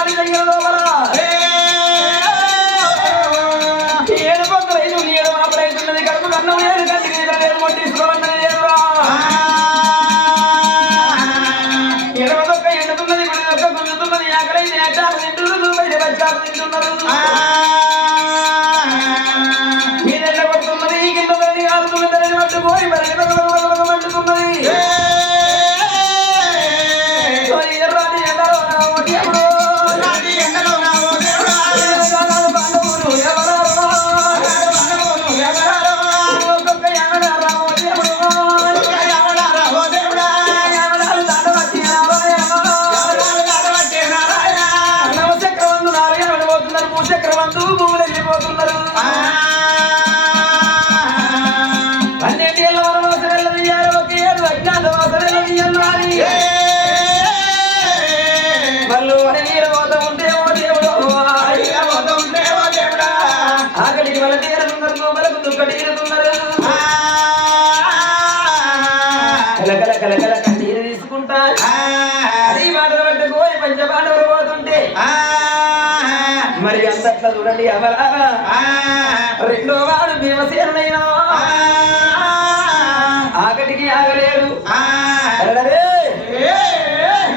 రాణి దగ్గర లోపల 7 పొద్దులు 5 7 ఆపలు అవుతున్నది కడుపు కన్నం లేదు కంటికి నిద్ర లేదు మొట్టి ఇసుకోవన్నది లేదురా ఎడమదొక్క ఎండుతున్నది గుడి దొక్క గుంజుతున్నది ఆకలైతే అట్టాకు తింటున్నారు బయట బచ్చాకు తింటున్నారు మీరెళ్ళ కొడుతున్నది కింద తల్లి ఆడుతున్నదని పట్టుకోని మరి మండుతున్నది చక్రవంతు భూములు వెళ్ళిపోతున్నారు 12 ఏళ్ళ వనవాస వెళ్ళదీయాలి 1 ఏడు అజ్ఞాతవాస వెళ్ళదీయాలి మళ్ళీ నీరవత ఉంటే ఓ దేవుడు ఆకలికి వాళ్ళ తీరుతున్నారు లోపలకు దుఃఖ తీరుతున్నారు కలకల కలకల కన్నీరు తీసుకుంటా అది మాటలు పట్టుకోయి పంచపాండవులు పోతుంటే మరి అంతట్లా చూడండి అవలాగా రెండో వాడు భీమసేనుడైనా ఆకటికి ఆగలేడు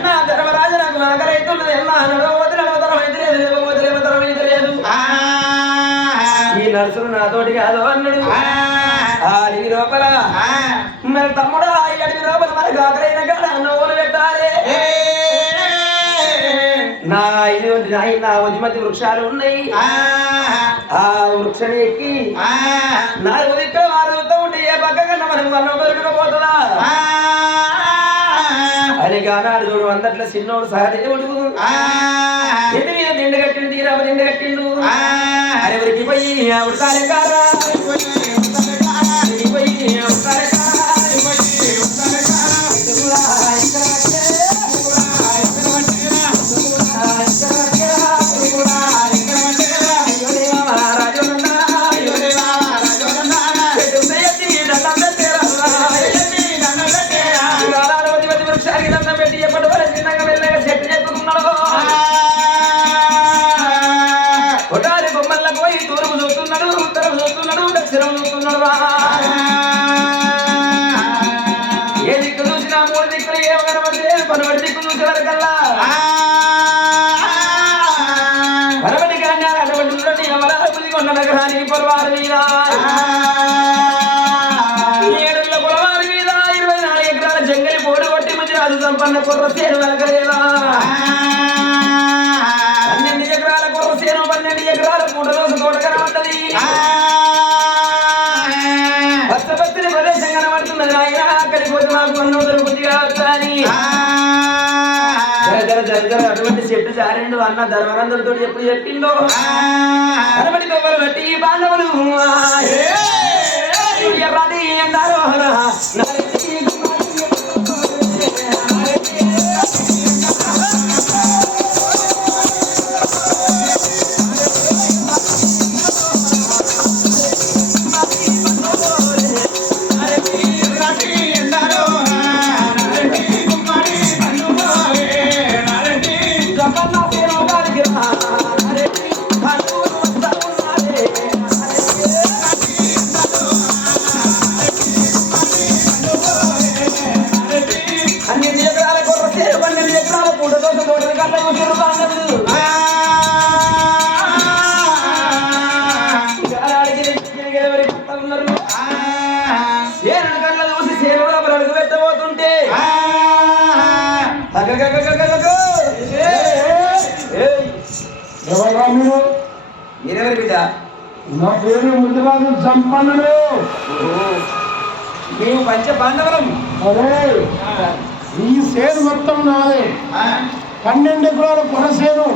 నా ధర్మరాజు నాకు ఆకలైతున్నది ఎలా వదలలేదు ఈ నర్సులు నాతోటి కాదు అన్నాడు ఆ అడవి లోపల మరి తమ్ముడు ఆ అడవి లోపల మనకు ఆకలైన కాడ నవ్వులు పెట్టాలి నా వదిమతి వృక్షాలు ఉన్నాయి ఆ వృక్షం ఎక్కి 4 దిక్కులు మారుతూ ఉంటే ఏ పక్క కన్నా మనకు అన్నం దొరకకపోతుందా అని గానాడు చూడు అందట్లో చిన్నోడు సహదేవుడు ఎన్ని మీద దిండు కట్టిండు తీరామ దిండు కట్టిండు ఎవరికి పోయి ఉడతాలే కారా ఏ దిక్కు చూసినా 3 దిక్కులు ఏ పనబడి దిక్కు చూసే వరకల్లా పనబడి కన్నా అటువంటి చూడండి అమరావతి కొన్న నగరానికి పొలవారి మీద 7 పొలవారి మీద 24 ఎకరాల జంగలి పోడు కొట్టి మంచి రాజు సంపన్న కుర్ర సేను వెలకలేదా 12 ఎకరాల కుర్ర సేను 12 ఎకరాల పూట రోజు తోట కనబడ్డది పచ్చపచ్చని ప్రదేశం కనబడుతున్నది ఆయన అక్కడికి పోతే నాకు అన్నం దొరుకుతుందిగా వచ్చాని జర అటువంటి చెట్టు చారిండు అన్న ధర్మరంధుడితో ఎప్పుడు చెప్పిందో కనబడి కొబ్బరి బట్టి పాండవులు ఎర్రది ఎండారో మీరెవరి బిడ్డ? నా పేరు ముద్దురాజు సంపన్నుడు. మేము పంచ పాండవరం. అరే ఈ సేను మొత్తం నాదే. 12 ఎకరాల పొరసేను,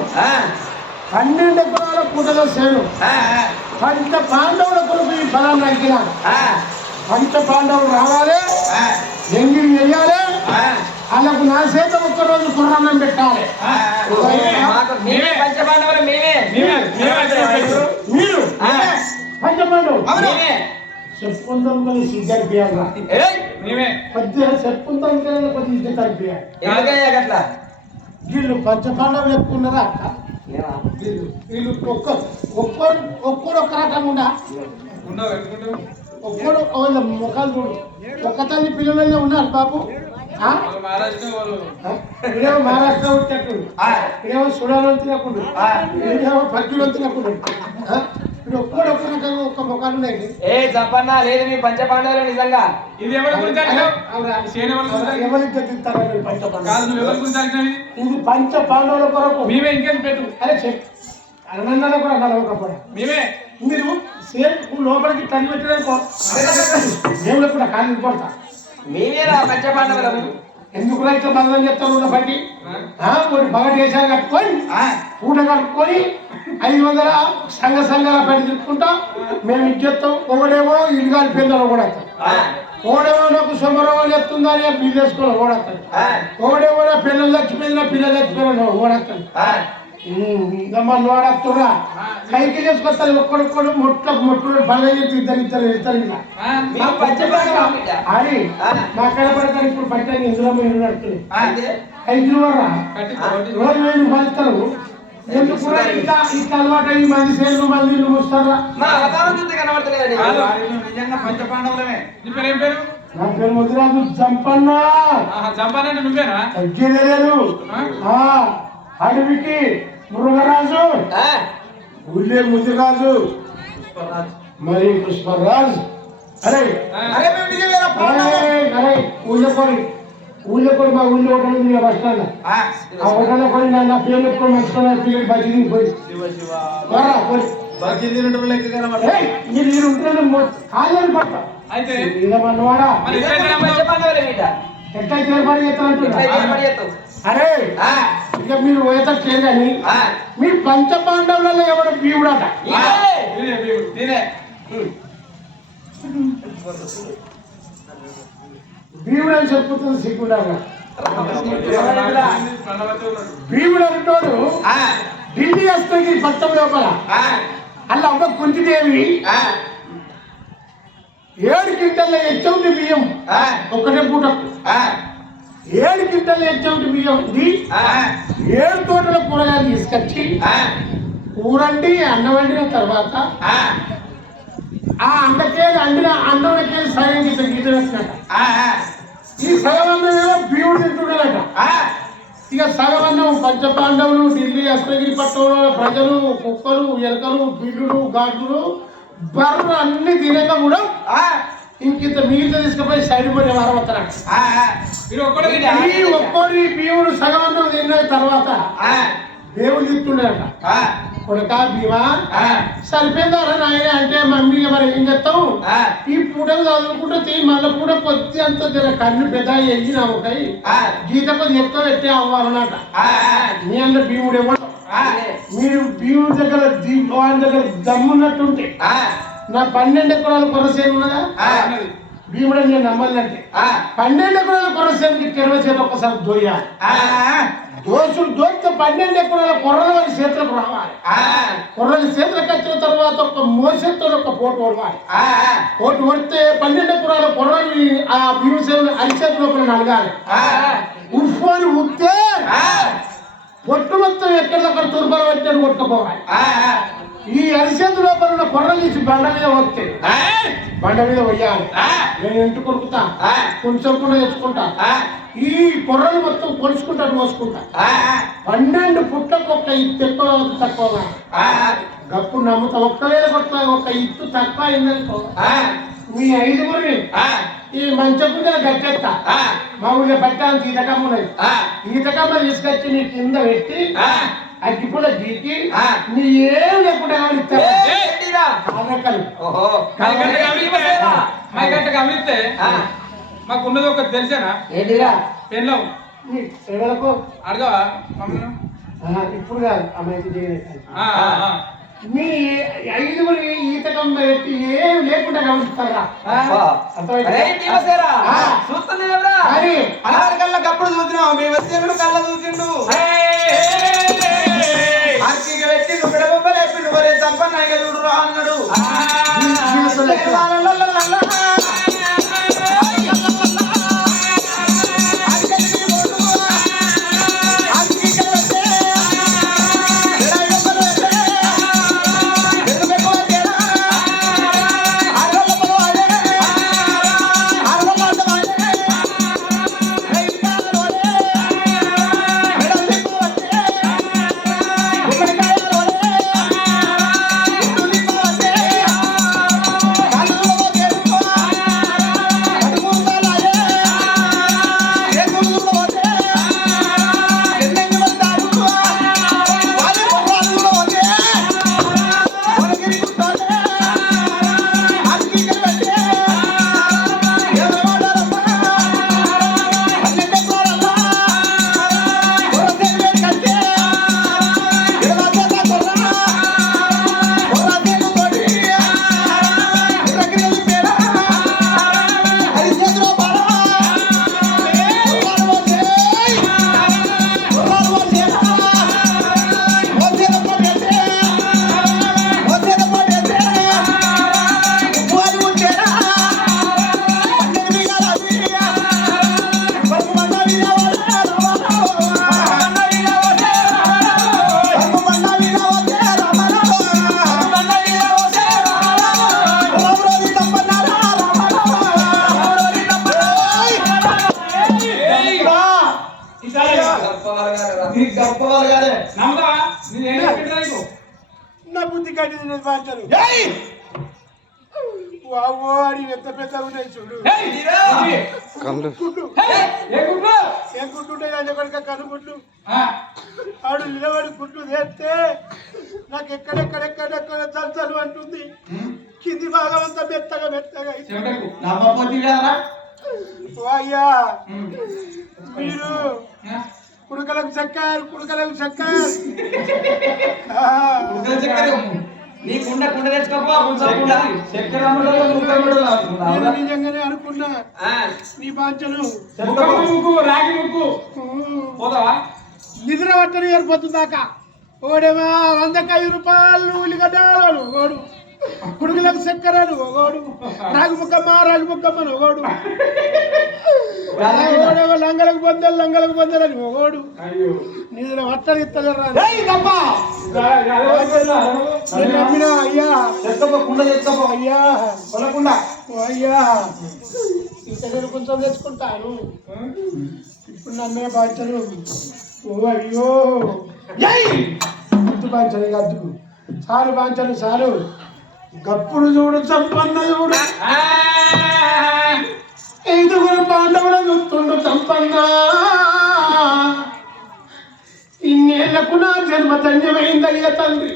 12 ఎకరాల పుటల సేను. పంచ పాండవుల కొరకు ఈ ఫలాన్ని నడిచిన పంచ పాండవులు రావాలి, ఎంగిరి వెయ్యాలి, వాళ్ళకు నా చేత ఒక్కరోజు కుర్రన్నం పెట్టాలి. మీరు పంచపాండవు చెప్పుకుంటాం కదా సిగ్గర్ పియాలా కొద్దిగా చెప్పుకుంటాం కదా కొద్దిగా ఇద్దరు కలిపియాలి. వీళ్ళు పంచపాండవులు ఎక్కున్నారా ఏమా? వీళ్ళు ఒక్కరు ఒక రకంగా ఒక్కడు వాళ్ళ ముఖాలు చూడు ఒక్క తల్లి పిల్లలనే ఉన్నారు బాబు. ఇదేమో మహారాష్ట్ర వచ్చేప్పుడు ఇదేమో సుడాలో తినకుండా ఇదేమో పక్కలో తినకుండా ఇప్పుడు ఒక్కడు ఒక్క రకంగా ఒక్క ముఖాలు ఉన్నాయి. ఏ చెప్పన్నా లేదు మీ పంచపాండవులు నిజంగా ఇది ఎవరి గురించి ఎవరికి తింటారు ఇది పంచ పాండవుల కొరకు మేమే ఇంకేం పెట్టు అరే చెప్పు అన్న కూడా నడవకపోవడం మేమే మీరు సేమ్ లోపలికి తల్లి పెట్టడానికి దేవుడు కూడా కాళ్ళు కొడతా మేమేరా పంచపాండవులు. ఎందుకు రైతు బదలం చెప్తాను బట్టి ఒకటి బాగా దేశాలు కట్టుకొని పూట కట్టుకొని 500 సంఘాల పడి తిప్పుకుంటా మేము ఇచ్చేస్తాం. ఒకడేమో ఇల్లు కాని పిల్లలు ఓడతాం, ఒకడేమో నాకు సొమ్మరవాళ్ళు ఎత్తుందా అని బిల్లు వేసుకొని ఓడతాడు, ఒకడేమో పిల్లలు చచ్చిపోయినా పిల్లలు చచ్చిపోయినా ఓడతాడు. మళ్ళీ వాడత్తురా సైకిల్ చేసుకొస్తారు ఒక్కడొక్కడు మొట్టు బాగా ఇద్దరు ఇలా అది మా కడపడతారు. ఇప్పుడు పట్టాను ఇందులో మీరు నడుతుంది 5 రోజు వేలు పలుతారు. ఎందుకు కూడా ఇంత అలవాటు అయ్యి మంది సేలు మంది ఇల్లు ముస్తారా? నిజంగా పంచపాండవులమే. నీ పేరు ఏం పేరు? నా పేరు ముదిరాజు జంపన్న. జంపన్న అంటే నువ్వేనా? తగ్గేలేదు. అడవికి మృగరాజు, ఊళ్ళే ముదిరాజు, మరి పుష్పరాజు. అరే అరే ఊళ్ళో కూడా మా ఊళ్ళో హోటల్ ఉంది బస్ స్టాండ్. ఆ హోటల్లో కూడా నా పేరు ఎప్పుడు మంచుకున్నా పిల్లలు బజ్జీ పోయి మీరు ఉంటే కాదని పడతా అయితే ఇదమన్నవాడా ఎట్లా ఏర్పాటు చేస్తానంటున్నా. అరే ఇక మీరు పోయేటట్లేదు కానీ మీ పంచ పాండవులలో ఎవరు భీముడట? భీముడు అని చెప్పుతుంది సిగ్గుండా. భీముడు అంటాడు ఢిల్లీ వస్తుంది పట్టం లోపల అలా అమ్మ కుంతిదేవి 7 క్వింటాల ఎచ్చౌంటి బియ్యం ఒక్కటే పూట 7 క్వింటాల ఎచ్చౌంటి బియ్యం ఉంది. 7 తోటల కూరగాయలు తీసుకొచ్చి కూరండి అన్నం వండిన తర్వాత ఆ అన్నకేది అన్నంకేది సగం గీత వేసినట్ట. ఈ సగం అన్నం భీముడు తింటున్నాడట. ఇక సగం అన్నం పంచపాండవులు ఢిల్లీ అష్టగిరి పట్టణంలో ప్రజలు కుక్కలు ఎలకలు బిల్లులు గాడులు బర్రెలు అన్ని తినక కూడా ఇంకింత మిగతా తీసుకుపోయి సైడ్ పడి వారవతారు. ఈ ఒక్కరి భీముడు సగం అన్నం తిన్న తర్వాత దేవుడు తింటున్నాడట. కొడుక భీమా సరిపోయిందారా నాయన అంటే మమ్మీ మరి ఏం చెప్తావు ఈ పూటలు చదువుకుంటే మళ్ళీ పూట పొద్దు అంత కన్ను పెద్ద ఎగిన ఒక గీత కొద్ది ఎక్కువ పెట్టే అవ్వాలన్నట. మీ అన్న భీముడు ఏమో మీరు భీముడి దగ్గర వాడి దగ్గర దమ్మున్నట్టుంటే నా 12 ఎకరాల కొరసేను ఉన్నదా భీముడు నేను నమ్మాలంటే 12 ఎకరాల కొరసేనుకి కెరవ చేత ఒక్కసారి దోయాలి. దోషులు దోస్తే 12 ఎకరాల కొర్రలు వారి చేతులకు రావాలి. కొర్రలు చేతులకు వచ్చిన తర్వాత ఒక మోసంతో ఒక పోటు ఓడవాలి. పోటు ఓడితే 12 ఎకరాల కొర్రలు ఆ భీమసేనులు అరిచేతి లోపల నలగాలి. ఉప్పు అని ఉత్తే పొట్టు మొత్తం ఎక్కడిదక్కడ తుర్బల వచ్చాడు కొట్టుకుపోవాలి. ఈ అరిచేతి లోపల ఉన్న కొర్రలు తీసి బండ మీద వస్తే బండ మీద వెయ్యాలి. నేను ఇంటి కొడుకుతా కొంచెం కూడా తెచ్చుకుంటా. ఈ కొర్రలు మొత్తం కొలుచుకుంటా మోసుకుంటా. 12 పుట్టకు ఒక్క ఇత్తు ఎక్కువ తక్కువ గప్పుడు నమ్ముతా. ఒక్కవేళ ఒక్క ఇత్తు తక్కువ అయిందనుకో మీ 5గురిని ఈ మంచకుండా గట్టెత్తా. మా ఊళ్ళో పట్టాను ఈతకమ్మ ఉన్నది. ఈతకమ్మ తీసుకొచ్చి నీ కింద పెట్టి అగ్గిపుల్ల గీకి నీ ఏం లేకుండా గమనిస్తే మాకున్నది ఒక తెలిసేనా పెళ్ళం ఎవరకు అడగవా మమ్మల్ని? ఇప్పుడు కాదు అమ్మాయి మీ 5గురి ఈతకమ్మ పెట్టి ఏం లేకుండా గమనిస్తారా? కల్లా కప్పుడు చూసినావు మీ వచ్చేడు కళ్ళ చూసిండు పెట్టిండు పిడబొబ్బలు చెప్పిండు మరి తప్పన్న చూడు రా అన్నాడు. గొప్పవాళ్ళగానే నమ్మదా నేను ఏం నీకు నా బుద్ధి కట్టింది నేను బాంచను వావో అని ఎంత పెద్దగా ఉన్నాయి చూడు గుడ్డు ఏం గుడ్డు ఉంటాయి అని ఒకటిగా కనుగుడ్లు ఆడు నిలబడి గుడ్లు వేస్తే నాకు ఎక్కడెక్కడెక్కడెక్కడ చల్చలు అంటుంది కింది భాగం అంతా మెత్తగా మెత్తగా నమ్మపోతే కదరా ఓ అయ్యా మీరు కుడుకలకు చక్కారు నీకుండ కుండ తెచ్చుకోపో చక్కెర నేను నిజంగానే అనుకున్నా నీ బాంచను రాగి ముక్కు పోదావా నిద్ర పట్టని ఏర్పడుతుందాకా ఓడేమా 100 రూపాయలు ఉల్లిగడ్డలు ఓడు కుడుకులకు చక్కెరలు ఓడు రాగిముక్కమ్మను ఓడు ఓడేమో లంగలకు బొందలని ఓడు నిద్ర పట్టని ఇస్తలేరా అయ్యా కుండ తెచ్చుకోపో అయ్యా కొనకుండా అయ్యా ఇంకా నేను కొంచెం తెచ్చుకుంటాను ఇప్పుడు నన్నే బాధ్యలు ఓ అయ్యో గుర్తు బాంచలు గద్దుకు చాలు బాంచలు చాలు గప్పుడు చూడు చంపన్న చూడు 5 పాండవుల చూస్తుండు చంపన్న ఇన్నేళ్లకు నా జన్మ ధన్యమైందయ్య తండ్రి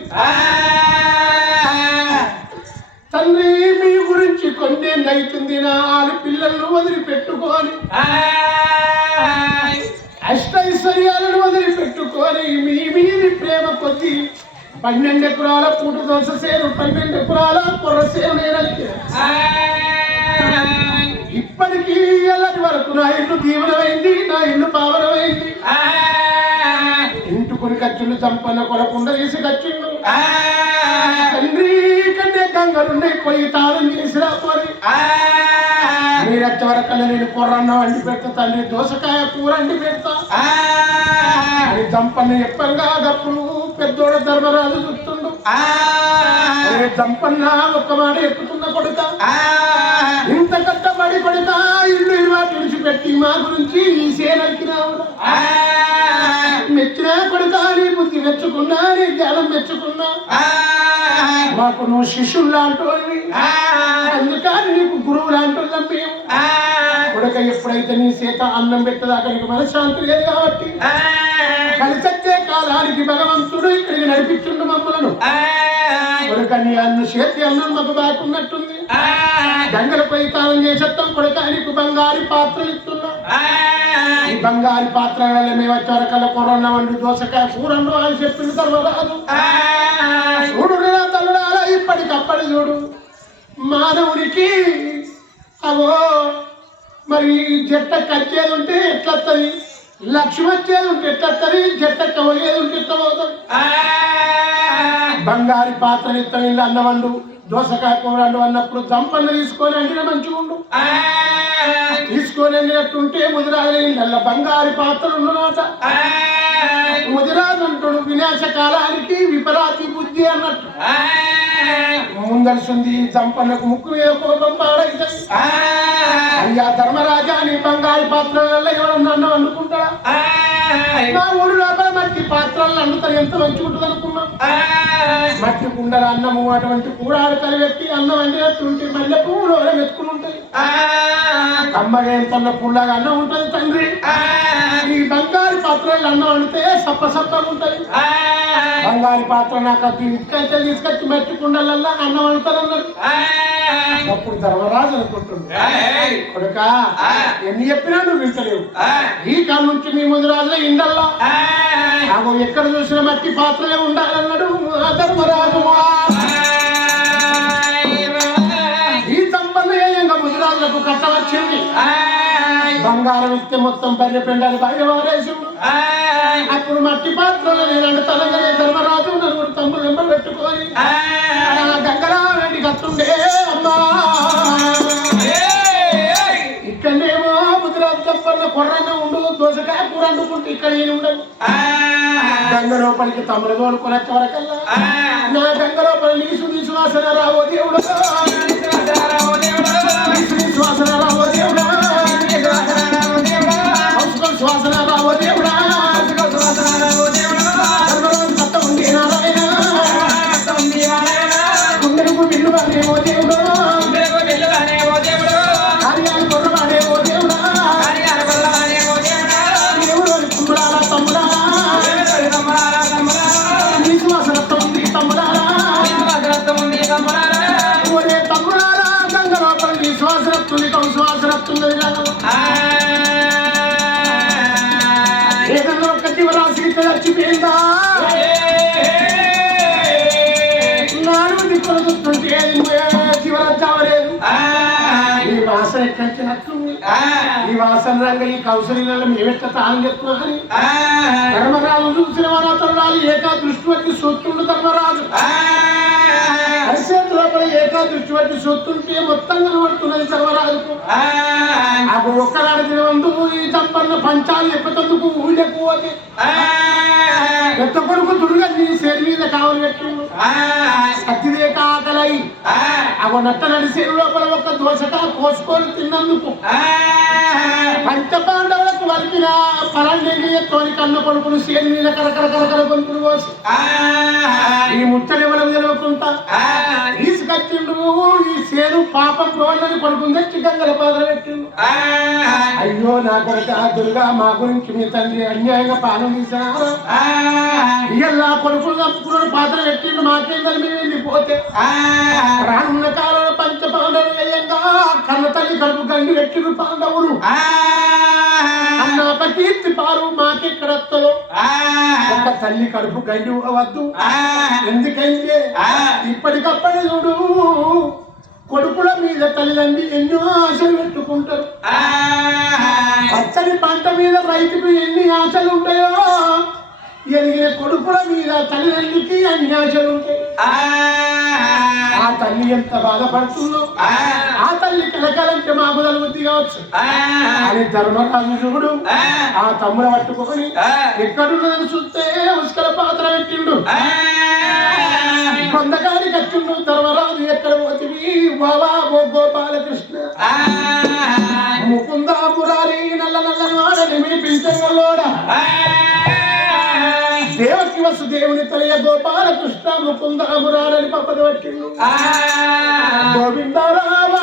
మీ గురించి కొందేళ్ళైతుంది నా పిల్లలను వదిలిపెట్టుకోని అష్టైశ్వర్యాలను వదిలిపెట్టుకొని మీ మీది ప్రేమ కొద్ది 12 ఎకరాల పూట దోస సేను 12 ఎకరాల కొర్ర సేను నేనలికి ఇప్పటికీ ఎల్లటి వరకు నా ఇల్లు దీవనమైంది నా ఇల్లు పావనమైంది ఇంటుకుని ఖర్చులు చంపన కొనకుండా తీసి ఖర్చులు తండ్రి కంటే గంగలున్నాయి పోయి తాళం చేసి రాపోయి మీరు వచ్చేవరకల్లా నేను కొర్రన్న వండి పెడతా తండ్రి దోసకాయ కూర వండి పెడతా అని చంపన్న చెప్పంగా అప్పుడు పెద్దోడ ధర్మరాజు చూస్తుండు చంపన్న ఒక్క మాట ఎక్కుతున్న కొడుక ఇంత కట్టబడి కొడుక ఇల్లు ఇరువా విడిచిపెట్టి మా గురించి ఈ సేనకి రావురా మెచ్చిన కొడుక నీ బుద్ధి మెచ్చుకున్నా నీ జ్ఞానం మెచ్చుకున్నా మాకు నువ్వు శిష్యులు లాంటి అందుకని నీకు గురువు లాంటి మేము కొడుక ఎప్పుడైతే నీ చేత అన్నం పెట్టదాకా నీకు మనశ్శాంతి లేదు కాబట్టి కలిసొచ్చే కాలానికి భగవంతుడు ఇక్కడికి నడిపించుండు మమ్మలను కొడుక నీ అన్ను చేతి అన్నం మాకు బాగున్నట్టుంది గంగలపై తాళం చేసేస్తాం కొడుక నీకు బంగారు పాత్రలు ఇస్తున్నా ఈ బంగారు పాత్ర వల్ల మేము వచ్చేవరకల్లా కొరన్న వండి దోసకాయ కూరను అని చెప్పింది ధర్మరాజు చూడు తల్లుడాలా ఇప్పటికప్పటి చూడు మానవునికి అవో మరి జట్ట కచ్చేది ఉంటే ఎట్లత్తది లక్ష్మి వచ్చేది ఉంటే ఎట్లత్తది జట్ట పోయేది ఉంటే ఎట్లా పోతుంది బంగారు పాత్రలు ఇస్తాం ఇల్లు అన్నవండు దోసకాయ కూర అన్నప్పుడు దంపన్న తీసుకొని అండిన మంచిగా ఉండు తీసుకొని అండినట్టుంటే ముదిరాజు బంగారు పాత్రలు ఉన్నమాట ముదిరాజు అంటుడు వినాశకాలానికి విపరాతి బుద్ధి అన్నట్టు ముందలుసుంది దంపన్నకు ముక్కు మీద కోపం పాడైతుంది అయ్యా ధర్మరాజా నీ బంగారు పాత్రలలో ఎవరన్నా అన్నం అనుకుంటాడా మా ఊరు లోపల మట్టి పాత్రలు అండుతారు ఎంత మంచిగా ఉంటుంది అనుకున్నాం మట్టి కుండల అన్నము అటువంటి కూడాలు కలిపెట్టి అన్నం వండినట్టుంటే మళ్ళీ పువ్వులు మెతుకులు ఉంటాయి అమ్మగా ఎంత పుల్లగా అన్నం ఉంటుంది తండ్రి ఈ బంగారు పాత్రలు అన్నం వండితే సప్పగా ఉంటాయి బంగారు పాత్ర నాకు ఇంటికైతే తీసుకొచ్చి మట్టి కుండలల్లో అన్నం వండుతారన్నాడు అప్పుడు ధర్మరాజు అనుకుంటుంది కొడుక ఎన్ని చెప్పినా నువ్వు వింటలేవు ఈ కాలం నుంచి మీ ముందు రాజుల ఇండల్లా నాకు ఎక్కడ చూసిన మట్టి పాత్రలే ఉండాలన్నాడు ధర్మరాజు ఈ తంపన్నయంగా ముదిరాజులకు కట్టవచ్చింది బంగారం ఇస్తే మొత్తం బర్రె పెండాలి బయట వారేసిండు అప్పుడు మట్టి పాత్రలు నేను తలంగానే ధర్మరాజు నలుగురు తమ్ముడు వెంబడి పెట్టుకొని గంగరా రెడ్డి కట్టుండే అమ్మా ఇక్కడేమో ముదిరాజు తప్పన్న కొర్రన్న ఉండు దోసకాయ కూర వండుకుంటూ ఇక్కడ నేను ఉండను గంగ లోపలికి తమ్ముడు తోడుకొని వచ్చే వరకల్లా నా గంగ లోపల నీసు నిశ్వాసన రావో దేవుడు నిశ్వాసన రావో దేవుడా శ్వాసన రావో దేవుడా ఈ వాసన రంగ ఈ కౌశల్యాలను మేమెట్ట తాను చెప్తున్నాను ధర్మరాజు చూసిన వారు ఏకా దృష్టి వచ్చి సొత్తుండు ధర్మరాజు అరిసేతు లోపల ఏకా దృష్టి వచ్చి సొత్తుంటే మొత్తం కనబడుతున్నది ధర్మరాజుకు అప్పుడు ఒక్కనాడు తినవందు ఈ సంపన్న పంచాలు ఎప్పతందుకు ఊళ్ళకు పోతే పెద్ద కొడుకు దుర్గా నీ శరీర మీద కావలు పెట్టిండు సత్తిదే కాకలై అవ నట్ట నడిసేరు లోపల ఒక దోసక కోసుకొని తిన్నందుకు పంచ పాండవులకు వలికిన పరండి కన్న కొడుకును సేని మీద కరకర గొంతులు కోసి ఈ ముచ్చని ఎవరికి తెలియకుండా తీసుకొచ్చిండు ఈ సేను పాపం పోవాలని కొడుకుని తెచ్చి గంగల పాత్ర పెట్టిండు అయ్యో నా కొడుక దుర్గా మా గురించి మీ తండ్రి అన్యాయంగా పాలన తీసినారా ఇయ్యల్లా కొడుకులు తప్పుకున్న పాత్ర పెట్టిండు మాకేం కలిపి వెళ్ళిపోతే రానున్న కాలంలో పంచ పాండవులు వేయంగా కన్న తల్లి కడుపు గండి పెట్టిరు పాండవులు అన్న అపకీర్తి పారు మాకెక్కడొస్తుందో ఒక తల్లి కడుపు గండి వద్దు ఎందుకంటే ఇప్పటికప్పుడు చూడు కొడుకుల మీద తల్లిదండ్రి ఎన్నో ఆశలు పెట్టుకుంటారు పచ్చని పంట మీద రైతుకు ఎన్ని ఆశలు ఉంటాయో ఎదిగిన కొడుకుల మీద తల్లిదండ్రికి అన్ని ఆశలు ఉంటాయి ఆ తల్లి ఎంత బాధపడుతుందో ఆ తల్లి కలకాలంటే మాకు కలుగుద్ది కావచ్చు అని ధర్మరాజు చూడు ఆ తమ్ముడు పట్టుకొని ఎక్కడున్నదని చూస్తే ఉస్కల పాత్ర పెట్టిండు కొందగాడి కట్టిండు ధర్మరాజు ఎక్కడ పోతివి బాబా గోపాలకృష్ణ ముకుందా మురారి నల్ల నల్లని వాడని వినిపించగలోడా దేవకి వసుదేవుని తలయ గోపాలకృష్ణ ముకుంద మురారని పప్పని పట్టిండు గోవింద రామ